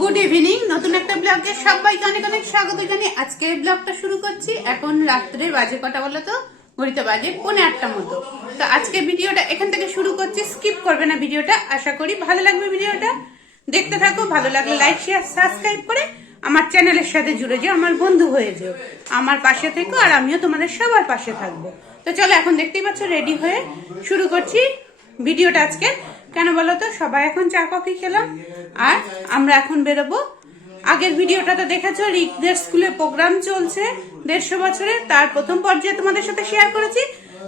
Good evening নতুন একটা ব্লগে সবাইকে অনেক অনেক স্বাগত জানিয়ে আজকের ব্লগটা শুরু করছি। এখন রাত্রে বাজে কটা বলো তো? ঘড়িতে বাজে পৌনে আটটা মতো। তো আজকে ভিডিওটা এখান থেকে শুরু করছি। স্কিপ করবে না ভিডিওটা। আশা করি ভালো লাগবে ভিডিওটা। দেখতে থাকো, ভালো লাগলে লাইক শেয়ার সাবস্ক্রাইব করে আমার চ্যানেলের সাথে জুড়ে যাও, আমার বন্ধু হয়ে যাও। আমার পাশে থেকো আর আমিও তোমাদের সবার পাশে থাকব। তো চলো এখন দেখতেই পাচ্ছ রেডি হয়ে শুরু করছি ভিডিওটা আজকে। কেন বলো তো? সবাই এখন চা কফি খেলাম। আর আমরা এখন বেরোবো। আগের ভিডিওটা তো দেখেছ? রিকদের স্কুলে প্রোগ্রাম চলছে দেড়শো বছরে তার প্রথম পর্যায়ে তোমাদের সাথে শেয়ার করেছি।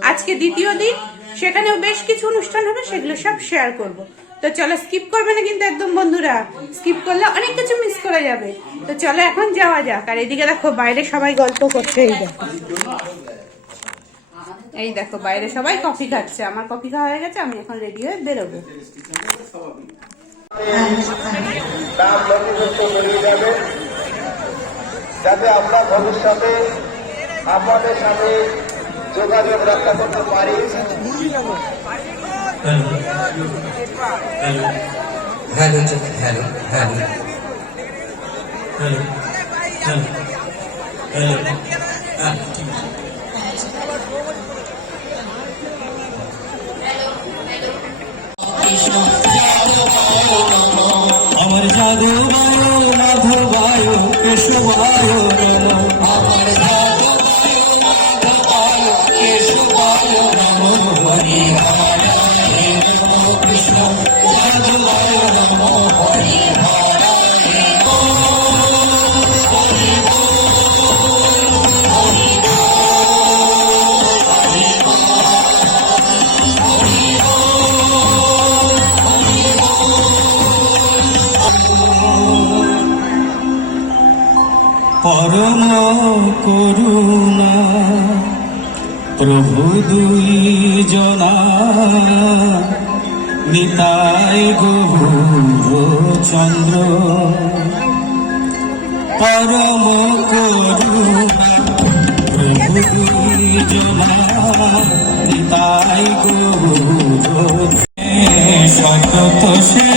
আজকে দ্বিতীয় দিন। সেখানেও বেশ কিছু অনুষ্ঠান হবে, সেগুলো সব শেয়ার করব। তো চলো স্কিপ করবে না কিন্তু একদম বন্ধুরা। স্কিপ করলে অনেক কিছু মিস করে যাবে। তো চলো এখন যাওয়া যাক। আর এদিকে দেখো, বাইরে সবাই গল্প করছে, এই দেখো। এই দেখো বাইরে সবাই কফি খাচ্ছে আমার কফি খাওয়া হয়ে গেছে আমি এখন রেডি হয়ে বেরোবো যাতে আমরা ভবিষ্যতে আপনাদের সাথে যোগাযোগ রক্ষা করতে পারি hello hello hello hello hello hello হ্যাঁ ঠিক আছে আমার দুই জনা নিতাই গৌর চন্দ্র পরম করুণা প্রভু দুই জনা নিতাই গৌর সতত সে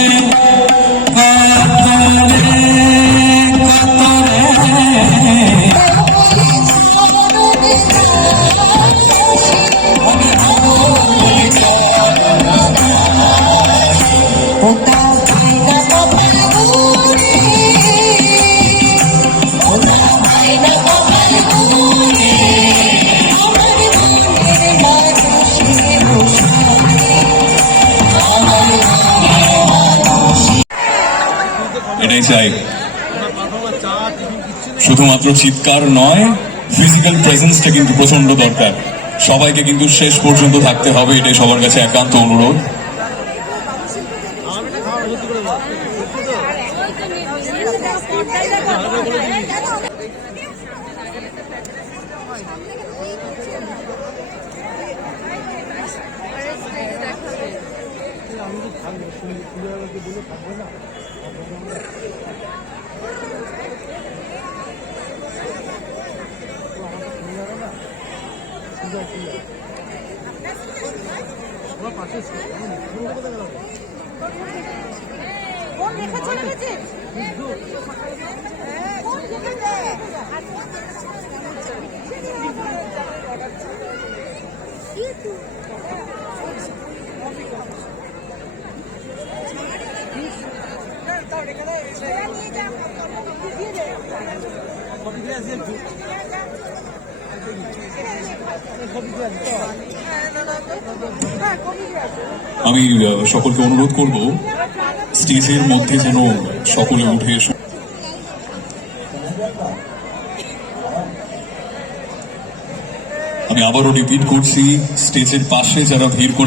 চিৎকার নয় ফিজিক্যাল প্রেজেন্সটা কিন্তু প্রচণ্ড দরকার। সবাইকে কিন্তু শেষ পর্যন্ত থাকতে হবে, এটাই সবার কাছে একান্ত অনুরোধ। আমি সকলকে অনুরোধ করব, স্টেজের মধ্যে যেন সকলে উঠে এসে আমি আবারও রিপিট করছি, স্টেজের পাশে যারা ভিড় করে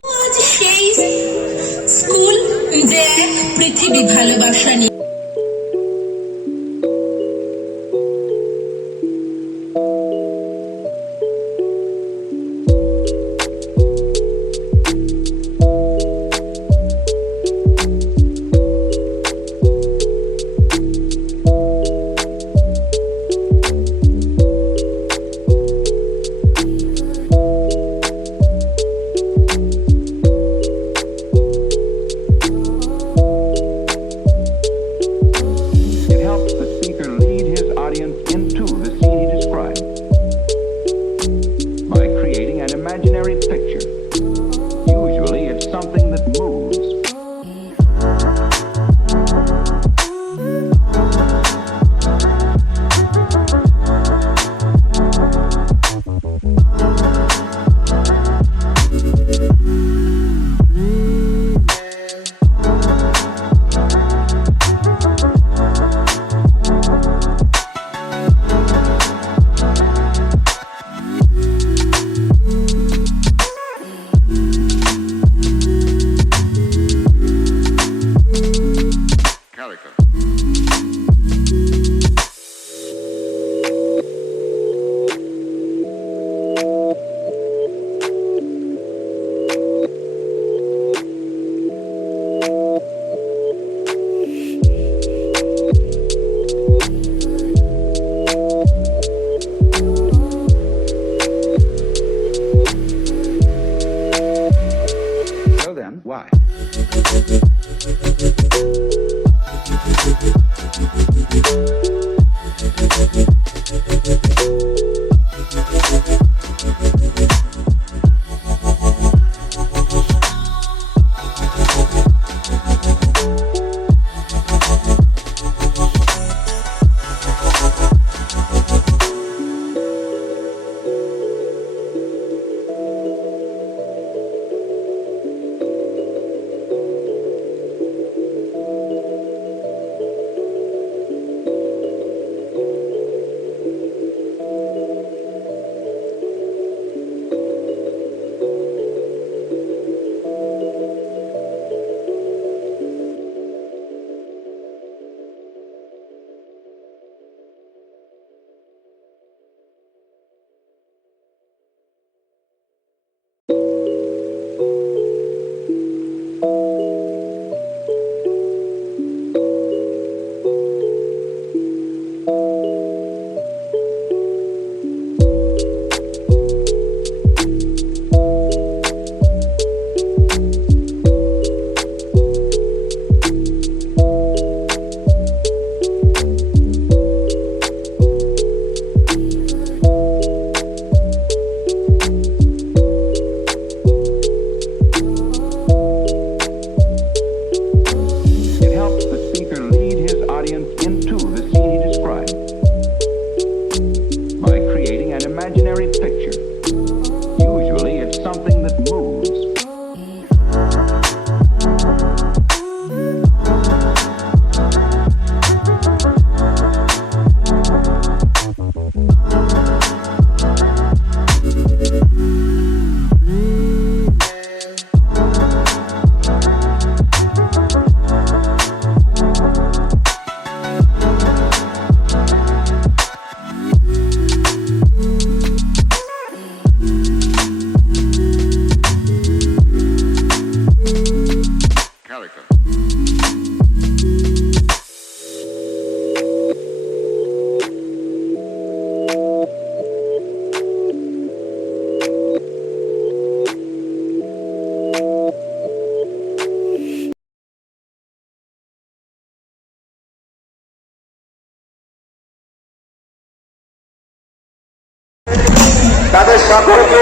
তাদের সকলকে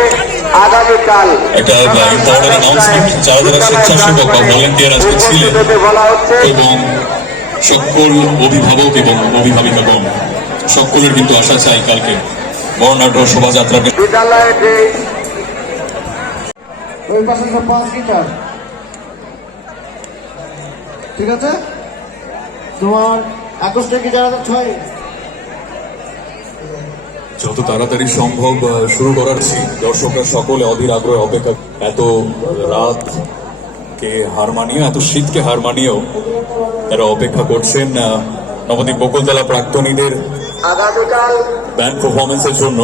আগামীকাল একটা ইম্পর্টেন্ট অ্যানাউন্সমেন্ট যারা যারা স্বেচ্ছাসেবক বা ভলেন্টিয়ার আজকে ছিলেন বলা হচ্ছে এবং সকল অভিভাবক এবং অভিভাবিকাগণ সকলের কিন্তু আশা চাই কালকে বর্ণাঢ্য শোভাযাত্রাকে বিদ্যালয়ে ওই পাশে সব পাঁচ গিটার ঠিক আছে? তোমার একুশটা গিটার আছে ছয়? যত তাড়াতাড়ি সম্ভব শুরু করার ছি দর্শকরা সকলে অধীর আগ্রহে অপেক্ষা এত রাত কে হার মানিয়ে এত শীতকে হার মানিয়েও তারা অপেক্ষা করছেন নবদ্বীপ বকুলতলা প্রাক্তনীদের ব্যান্ড পারফরমেন্সের জন্য।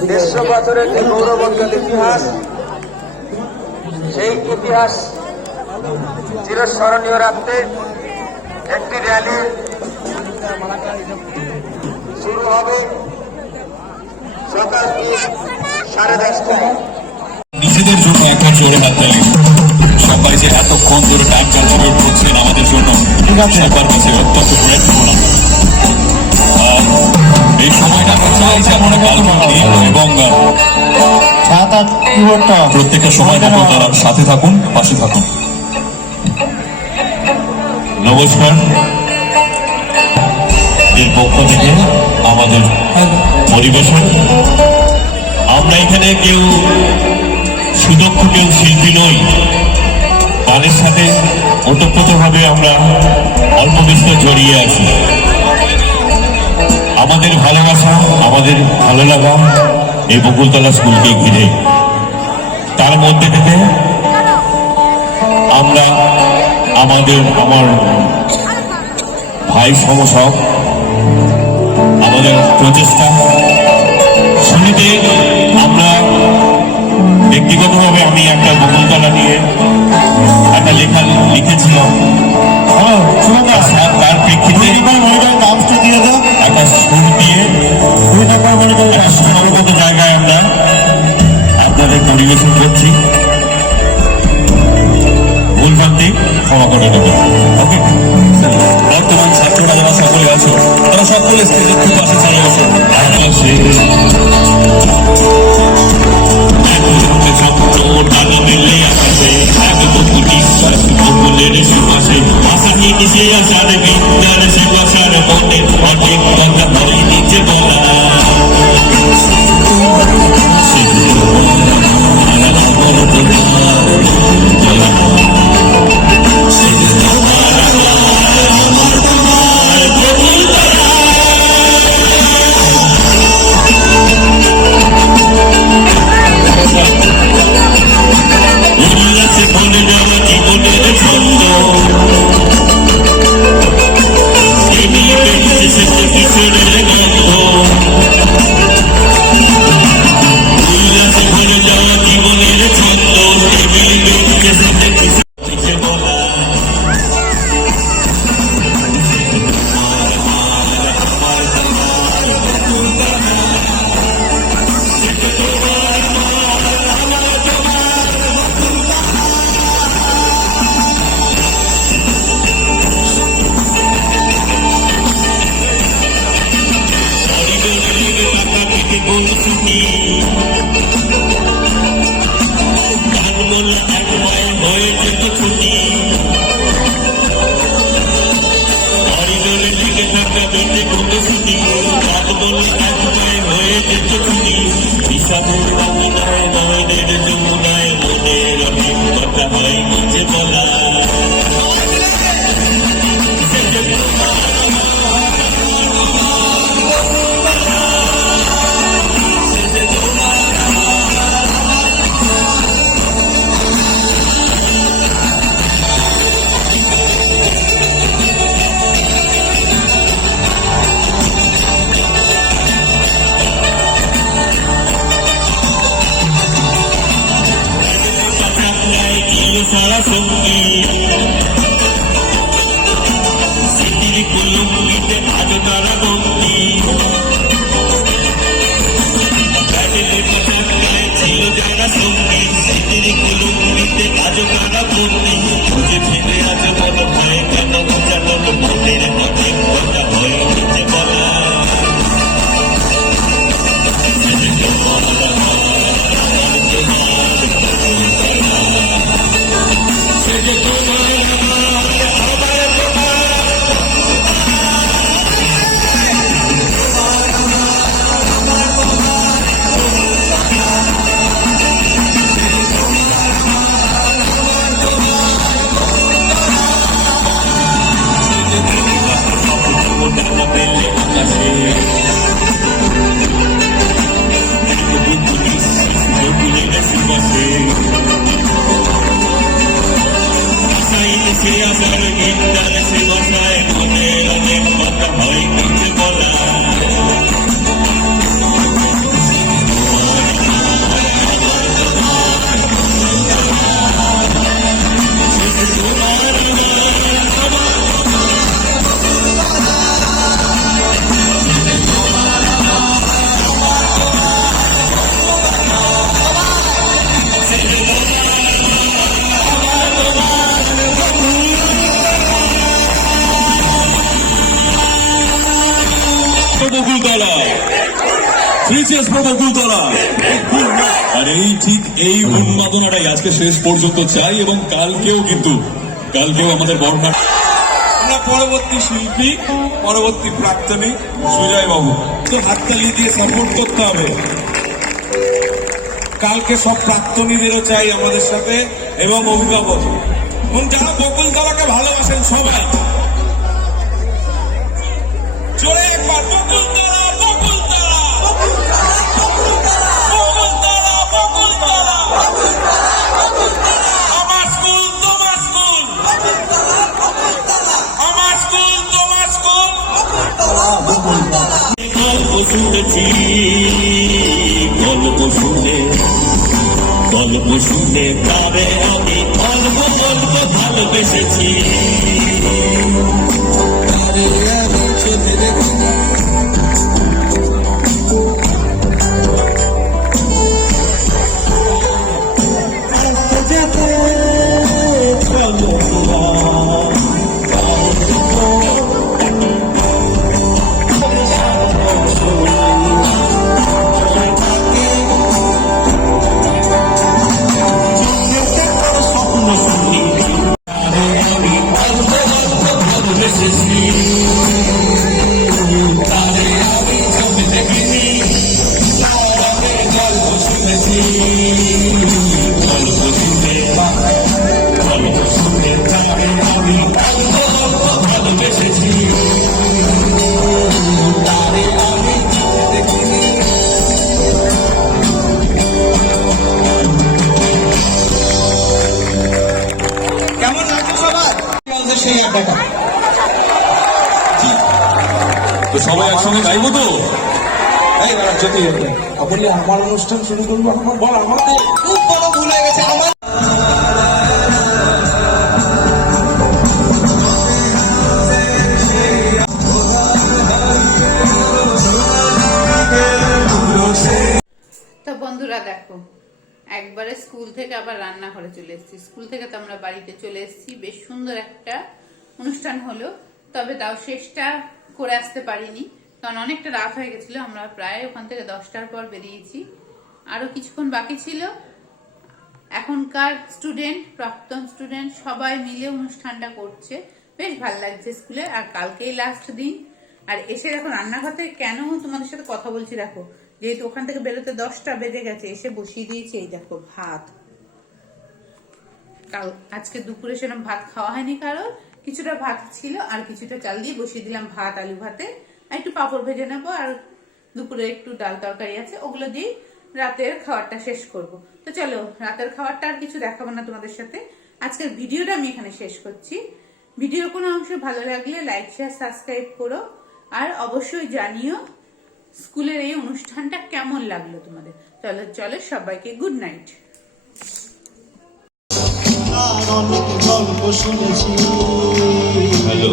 দেড়শো বছরের যে ইতিহাস সেই ইতিহাস চিরস্মরণীয় রাখতে একটি র্যালি শুরু হবে সকাল সাড়ে দশটায়। নিজেদের জন্য একটা জোরে হাত দেয়। সবাই যে এতক্ষণ ধরে ডাক কালচারেট করছেন আমাদের জন্য সবার কাছে অত্যন্ত গ্রেটফুল এই সময়টা আমরা চাই যে কালকে এবং প্রত্যেকটা সময় মতো তারা সাথে থাকুন পাশে থাকুন। নমস্কার। এর পক্ষ থেকে আমাদের পরিবেশন। আমরা এখানে কেউ সুদক্ষ, কেউ শিল্পী নই। তাদের সাথে ওতপ্রোতভাবে আমরা অল্প বিস্তর জড়িয়ে আছি। আমাদের ভালোবাসা, আমাদের ভালো লাগা এই বকুলতলা স্কুলকে ঘিরে। তার মধ্যে থেকে আমরা আমাদের আমার ভাই সমসব আমাদের প্রচেষ্টা। শুরুতে আমরা ব্যক্তিগতভাবে আমি একটা বকুলতলা নিয়ে একটা লেখা লিখেছিলাম। শুনুন না। তার- প্রেক্ষিতে নামসটা দিয়ে দাও। একটা সুর দিয়ে একটা জায়গায় আমরা আপনাদের পরিবেশন করছি। ক্ষমা করে ওকে বর্তমান ছাত্ররা যারা সকলে আছো, তারা সকলে স্টেজের খুব পাশে চলে বকুলের আশা নিয়ে সে আশার বিদ্যার সে বাসার মনে অনেক কথা বলা উল্লাসে বেঁচে সে Thank you. বসায় মনে অনেক কথা হয় কিছু বলা ত্রিচেস বকুলতলা আর এই ঠিক এই উন্মাদনাটাই আজকে শেষ পর্যন্ত চাই এবং কালকেও কিন্তু কালকেও আমাদের বর্ণনা পরবর্তী শিল্পী পরবর্তী প্রাক্তনী সুজয় বাবু তো হাততালি দিয়ে সাপোর্ট করতে হবে। কালকে সব প্রাক্তনীদেরও চাই আমাদের সাথে এবং অভিভাবক। এবং যারা বকুলতলাকে ভালোবাসেন সবাই। জোরে একবার বকুলতলা গল্প শুনেছি গল্প শুনে গল্প শুনে তারে আমি অল্প অল্প ভালোবেসেছি বললি আমার অনুষ্ঠান শুরু করব আমার বল আমাদের খুব বড় ভুল হয়ে গেছে আমার তো বন্ধুরা দেখো একবারে স্কুল থেকে আবার রান্নাঘরে চলে এসেছি। স্কুল থেকে তো আমরা বাড়িতে চলে এসেছি। বেশ সুন্দর একটা অনুষ্ঠান হলো তবে তাও শেষটা করে আসতে পারিনি। কারণ অনেকটা রাত হয়ে গেছিল, আমরা প্রায় ওখান থেকে দশটার পর বেরিয়েছি। আরও কিছুক্ষণ বাকি ছিল। এখনকার স্টুডেন্ট প্রাক্তন স্টুডেন্ট সবাই মিলে অনুষ্ঠানটা করছে। বেশ ভালো লাগছে স্কুলে, আর কালকেই লাস্ট দিন। আর এসে দেখো রান্নাঘর থেকে কেন তোমাদের সাথে কথা বলছি দেখো। যেহেতু ওখান থেকে বেরোতে দশটা বেজে গেছে, এসে বসিয়ে দিয়েছি, এই দেখো ভাত। কাল, আজকে দুপুরে সেরকম ভাত খাওয়া হয়নি কারও কিছুটা ভাত ছিল, আর কিছুটা চাল দিয়ে বসিয়ে দিলাম ভাত, আলু ভাতে। একটু পাঁপড় ভেজে নেব আর দুপুরে একটু ডাল তরকারি আছে ওগুলো দিয়ে রাতের খাবারটা শেষ করব। তো চলো রাতের খাবারটা আর কিছু দেখাবো না তোমাদের সাথে। আজকের ভিডিওটা আমি এখানে শেষ করছি। ভিডিও কোনো অংশ ভালো লাগলে লাইক শেয়ার সাবস্ক্রাইব করো। আর অবশ্যই জানিও স্কুলের এই অনুষ্ঠানটা কেমন লাগল তোমাদের। চলো চলো সবাইকে গুড নাইট অনেক গল্প শুনেছি হ্যালো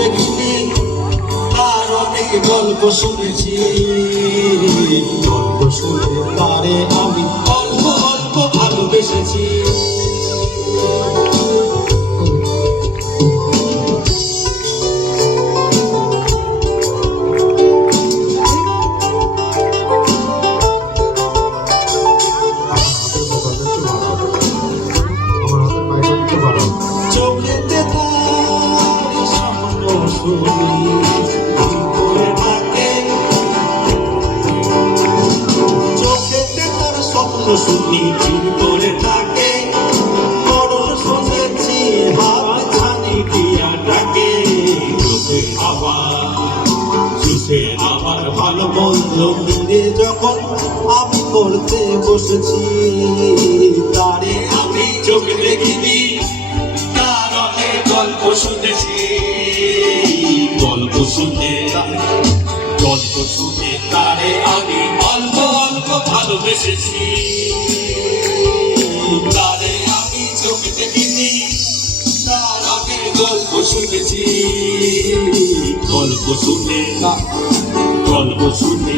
দেখিনি তার অনেক গল্প শুনেছি। গল্প শুনে পারে আমি সূতি চির করে থাকে বড় সোজেছি হাওয়া ছানি দিয়া ডাকে। চুষে যখন আমি করতে বসেছি। তারে আমি চোখে দেখিনি, তার অনেক গল্প শুনেছি। গল্প তারে আমি অল্প অল্প ভালোবেসেছি। শুনেছি। গল্প শুনে গল্প শুনে।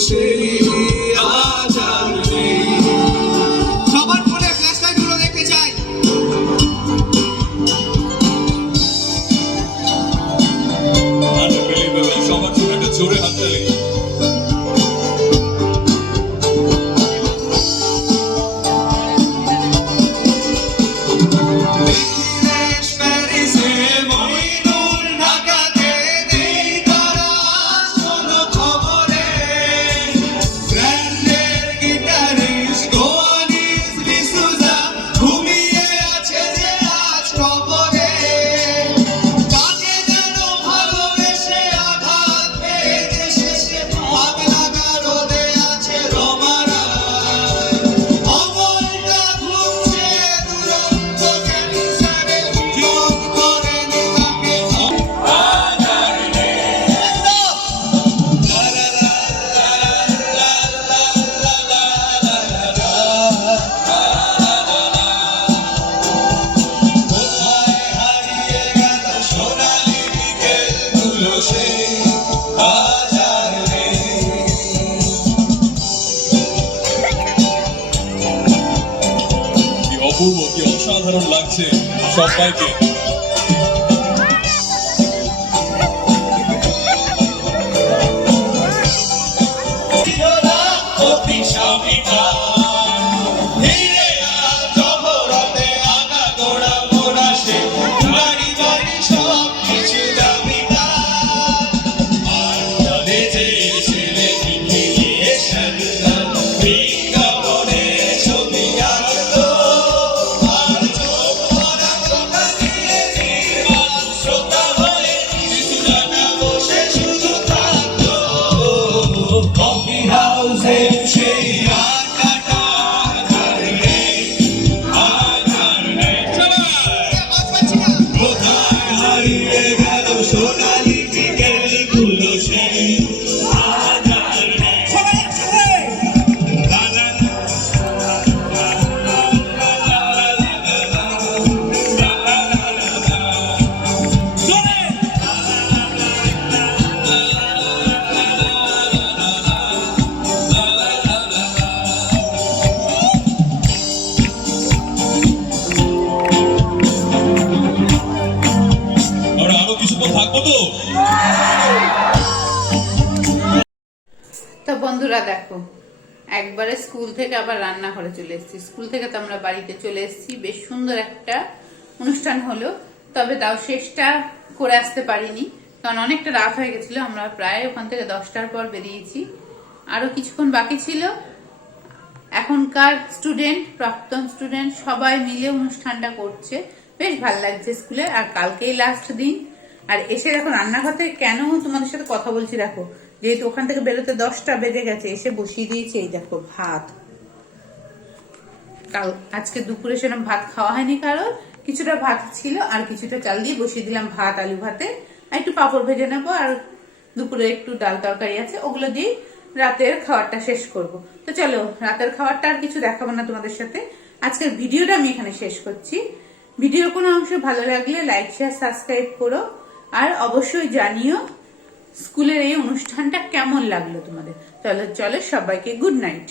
সেই রান্নাঘরে চলে এসেছি। স্কুল থেকে তো আমরা বাড়িতে চলে এসেছি। বেশ সুন্দর একটা অনুষ্ঠান হলো। তবে তাও শেষটা করে আসতে পারিনি। কারণ অনেকটা রাত হয়ে গেছিল। আমরা প্রায় ওখান থেকে দশটার পর বেরিয়েছি। আরও কিছুক্ষণ বাকি ছিল। এখনকার স্টুডেন্ট, প্রাক্তন স্টুডেন্ট সবাই মিলে অনুষ্ঠানটা করছে। বেশ ভালো লাগছে স্কুলে। আর কালকেই লাস্ট দিন। আর এসে দেখো, রান্নাঘর থেকে কেন তোমাদের সাথে কথা বলছি দেখো। যেহেতু ওখান থেকে বেরোতে দশটা বেজে গেছে, এসে বসিয়ে দিয়েছে। এই দেখো, ভাত কাল আজকে দুপুরে সেরকম ভাত খাওয়া হয়নি কারোর। কিছুটা ভাত ছিল আর কিছুটা চাল দিয়ে বসিয়ে দিলাম ভাত, আলু ভাতে। আর একটু পাঁপড় ভেজে নেব আর দুপুরে একটু ডাল তরকারি আছে, ওগুলো দিয়ে রাতের খাবারটা শেষ করব। তো চলো, রাতের খাবারটা আর কিছু দেখাবো না তোমাদের সাথে। আজকের ভিডিওটা আমি এখানে শেষ করছি। ভিডিও কোনো অংশ ভালো লাগলে লাইক শেয়ার সাবস্ক্রাইব করো। আর অবশ্যই জানিও স্কুলের এই অনুষ্ঠানটা কেমন লাগল তোমাদের। চলো চলো সবাইকে গুড নাইট